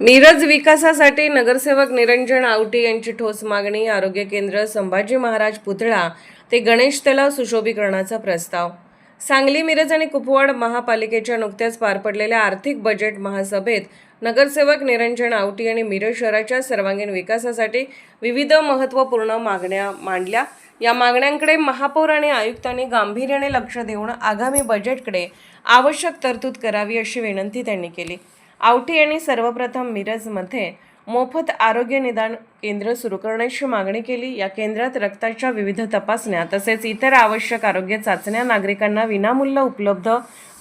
मिरज विकासासाठी नगरसेवक निरंजन आवटी यांची ठोस मागणी. आरोग्य केंद्र, संभाजी महाराज पुतळा ते गणेश तलाव सुशोभीकरणाचा प्रस्ताव. सांगली, मिरज आणि कुपवाड महापालिकेच्या नुकत्याच पार पडलेल्या आर्थिक बजेट महासभेत नगरसेवक निरंजन आवटी यांनी मिरज शहराच्या सर्वांगीण विकासासाठी विविध महत्त्वपूर्ण मागण्या मांडल्या. या मागण्यांकडे महापौर आणि आयुक्तांनी गांभीर्याने लक्ष देऊन आगामी बजेटकडे आवश्यक तरतूद करावी अशी विनंती त्यांनी केली. आवटी यांनी सर्वप्रथम मिरजमध्ये मोफत आरोग्य निदान केंद्र सुरू करण्याची मागणी केली. या केंद्रात रक्ताच्या विविध तपासण्या तसेच इतर आवश्यक आरोग्य चाचण्या नागरिकांना विनामूल्य उपलब्ध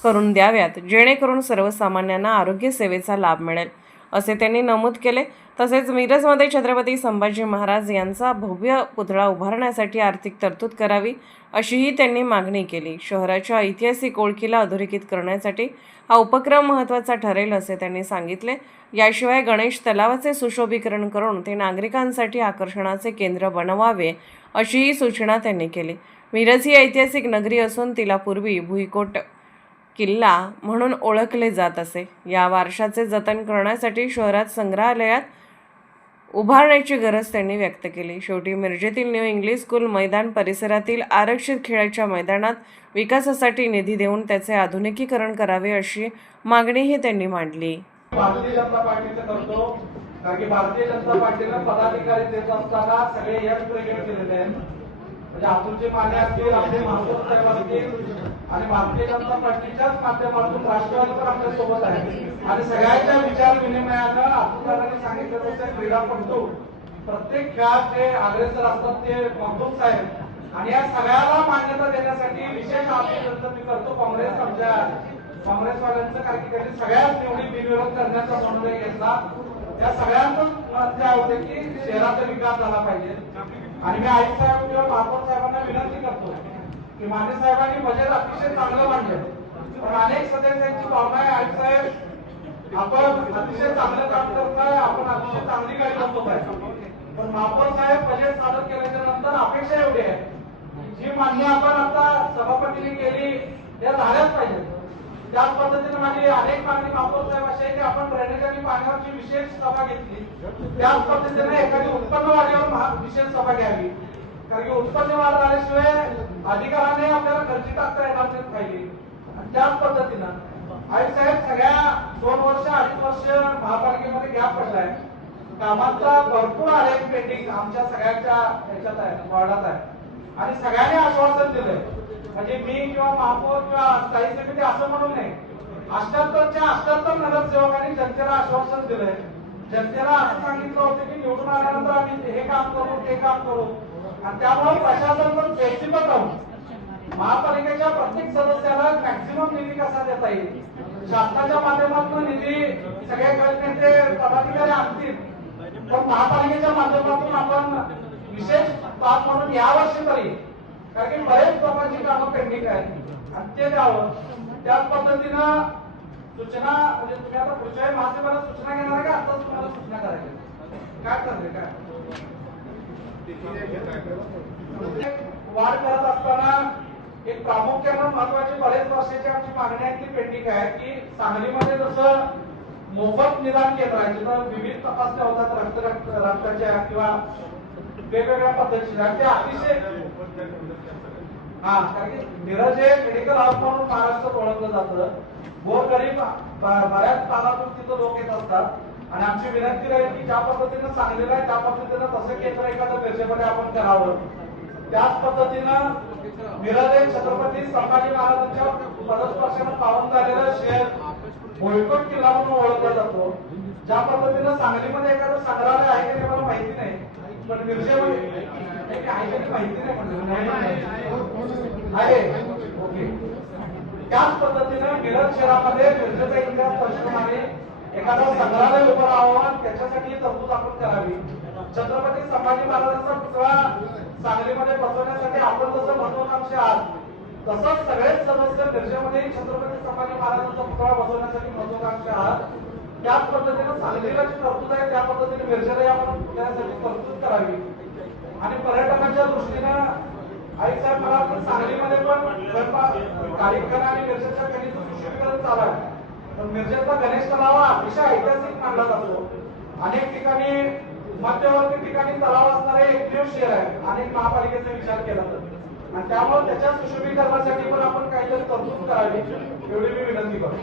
करून द्याव्यात, जेणेकरून सर्वसामान्यांना आरोग्य सेवेचा लाभ मिळेल, असे त्यांनी नमूद केले. तसेच मिरजमध्ये छत्रपती संभाजी महाराज यांचा भव्य पुतळा उभारण्यासाठी आर्थिक तरतूद करावी अशीही त्यांनी मागणी केली. शहराच्या ऐतिहासिक ओळखीला अधोरेखित करण्यासाठी हा उपक्रम महत्त्वाचा ठरेल असे त्यांनी सांगितले. याशिवाय गणेश तलावाचे सुशोभीकरण करून ते नागरिकांसाठी आकर्षणाचे केंद्र बनवावे अशीही सूचना त्यांनी केली. मिरज ही ऐतिहासिक नगरी असून तिला पूर्वी भुईकोट किल्ला म्हणून ओळखले जात असे. या वारशाचे जतन करण्यासाठी शहरात संग्रहालयात उभारण्याची गरज त्यांनी व्यक्त केली. शेवटी मिरजेतील न्यू इंग्लिश स्कूल मैदान परिसरातील आरक्षित खेळाच्या मैदानात विकासासाठी निधी देऊन त्याचे आधुनिकीकरण करावे अशी मागणीही त्यांनी मांडली. भारतीय जनता पार्टीचं करतो, कारण की भारतीय जनता पार्टीनं पदाधिकारी देत असताना सगळे एक प्रेरित केलेले आहेत. म्हणजे अतुलचे माने असतील, आपले महापौर साहेब असतील आणि भारतीय जनता पार्टीच्याच माध्यमातून राष्ट्रवादी पण आपल्या सोबत आहे. आणि सगळ्यांच्या विचार विनिमयानं अतुलदारांनी सांगितलं तसं क्रीडापटू प्रत्येक खेळात जे अग्रेसर असतात ते महबूब साहेब, आणि या सगळ्याला मान्यता देण्यासाठी विशेष आंदोलन मी करतो. काँग्रेसवाल्यांचं कारण की त्यांनी सगळ्यात निवडी बिनविरोध करण्याचा निर्णय घेतला. त्या सगळ्यांचं मत काय होते की शहराचा विकास झाला पाहिजे. आणि मी आयुक्त साहेब किंवा महापौर साहेबांना विनंती करतो की माने साहेबांनी बजेट अतिशय चांगलं मांडलं, पण अनेक सदस्यांची भावना आहे, आयुक्त साहेब आपण अतिशय चांगलं काम करताय, आपण अतिशय चांगली गाडी बसवताय, पण महापौर साहेब बजेट सादर केल्याच्या नंतर अपेक्षा एवढी आहे जी मान्य आपण आता सभापतींनी केली त्या झाल्याच पाहिजे. त्याच पद्धतीने माझी अनेक मागणी महापौर साहेब अशी आहे की आपण ड्रेनेज आणि पाण्यावरची विशेष सभा घेतली, त्याच पद्धतीने एखादी उत्पन्न वाढीवर विशेष सभा घ्यावी, कारण की उत्पन्न वाढ झाल्याशिवाय अधिकाराने आपल्याला खर्ची टाकता येणार पाहिजे. आणि त्याच पद्धतीनं आयुक्त साहेब सगळ्या 2 वर्ष 2.5 वर्ष महापालिकेमध्ये गॅप पडलाय, कामाचा भरपूर आलेख पेंडिंग आमच्या सगळ्यांच्या ह्याच्यात आहे, वार्डात आहे, आणि सगळ्यांनी आश्वासन दिलंय. म्हणजे मी किंवा महापौर किंवा स्थायी समिती असं म्हणून नाही, 78च्या 78 नगरसेवकांनी जनतेला आश्वासन दिलंय. जनतेला असं सांगितलं होतं की निवडून आल्यानंतर आम्ही हे काम करू ते काम करू, आणि त्यामुळे प्रशासन पण फ्लेक्सिबल राहून महापालिकेच्या प्रत्येक सदस्याला मॅक्सिमम निधी कसा देता येईल, शासनाच्या माध्यमातून निधी सगळे नेते पदाधिकारी आणतील, पण महापालिकेच्या माध्यमातून आपण विशेष बाब म्हणून यावर्षी तरी, कारण की बरेच लोकांची कामं पेंडिंग आहेत आणि ते द्यावं. त्याच पद्धतीनं सूचना, म्हणजे तुम्ही आता पुढच्या महासभेला सूचना घेणार आहे का आताच तुम्हाला सूचना करायची काय करते काय वाढ करत असताना एक प्रामुख्यानं महत्वाची बरेच वर्षाची आमची मागणी आहे ती पेंडिंग आहे की सांगलीमध्ये जसं मोफत निदान केंद्र आहे जिथं विविध तपासण्या होतात रक्ताच्या किंवा वेगवेगळ्या पद्धतीच्या, ते अतिशय कारण की मिरज हे मेडिकल हाऊस म्हणून महाराष्ट्रात ओळखलं जातं. गोरगरीब बऱ्याच कालातून तिथं लोक येत असतात, आणि आमची विनंती राहील की ज्या पद्धतीनं सांगलेलं आहे त्या पद्धतीनं तसं केंद्र एखादं मिरजेमध्ये आपण करावं. त्याच पद्धतीनं मिरज हे छत्रपती संभाजी महाराजांच्या पदस्पर्शानं पावन झालेलं शहर भुईकोट किल्ला म्हणून ओळखला जातो. ज्या पद्धतीनं सांगलीमध्ये एखादं संग्रहालय आहे की मला माहिती नाही, पण मिरजेमध्ये माहिती नाही आहे. ओके, त्याच पद्धतीनं मिरज शहरामध्ये मिरजेचा इतिहास दर्शवणारे एखादा संग्रहालय उभं राहावं, त्याच्यासाठी तरतूद आपण करावी. छत्रपती संभाजी महाराजांचा पुतळा सांगलीमध्ये बसवण्यासाठी आपण जसं महत्वाकांक्षी आहात तसंच सगळेच सदस्य मिरजेमध्ये छत्रपती संभाजी महाराजांचा पुतळा बसवण्यासाठी महत्वाकांक्षी आहात. त्याच पद्धतीनं सांगलीला जी तरतूद आहे त्या पद्धतीने मिरजेला आपण त्यासाठी तरतूद करावी. आणि पर्यटकांच्या दृष्टीनं आई साहेब मला सांगलीमध्ये पण कारखाना आणि मिरजेच्या कणीचं सुशोभीकरण चालू आहे. पण मिरजेतला गणेश तलाव हा अतिशय ऐतिहासिक मानला जातो. अनेक ठिकाणी मध्यवर्ती ठिकाणी तलाव असणारे एकमेव शहर आहे. अनेक महापालिकेचा विचार केला जातो आणि त्यामुळे त्याच्या सुशोभीकरणासाठी पण आपण काहीतरी तरतूद करावी एवढी मी विनंती करतो.